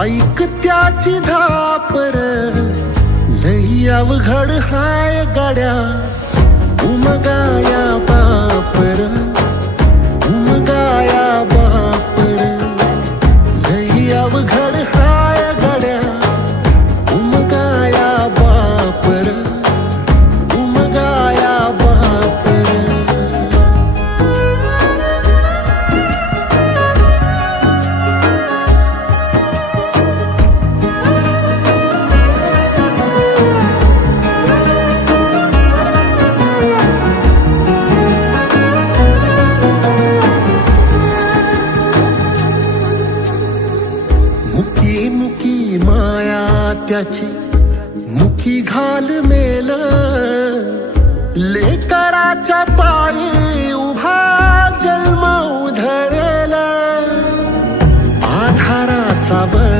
ऐक त्याची धापर. लई अवघड हाय गाड्या. मुकी मुकी माया त्याची. मुकी घाल मेल. लेकराच्या पायी उभा जन्म उधळेल. आधाराचा बळ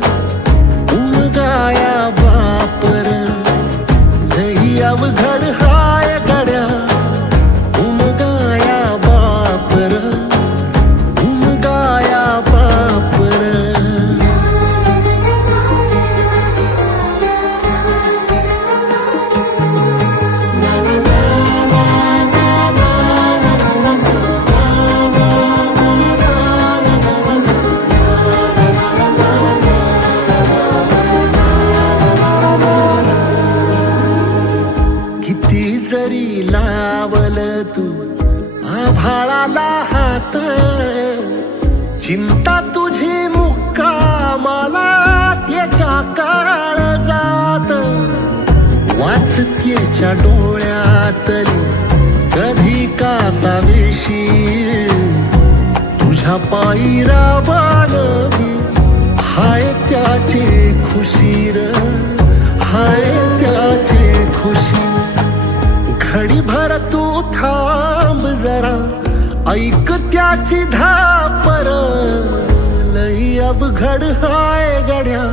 तू आभाळाला हात. चिंता तुझी मुक्कामाला त्याच्या काळ जात. वाचतेच्या डोळ्यातली कधी कासावेशी. तुझ्या पायीरा राबान हाय त्याचे खुशीर हाय त्याचे खुशी. ऐक त्याची धापर. लई अवघड हाय गड्या.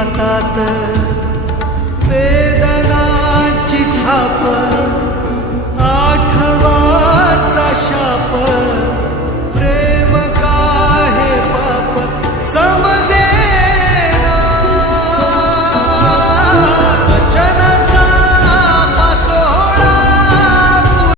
जातात वेदनाची थाप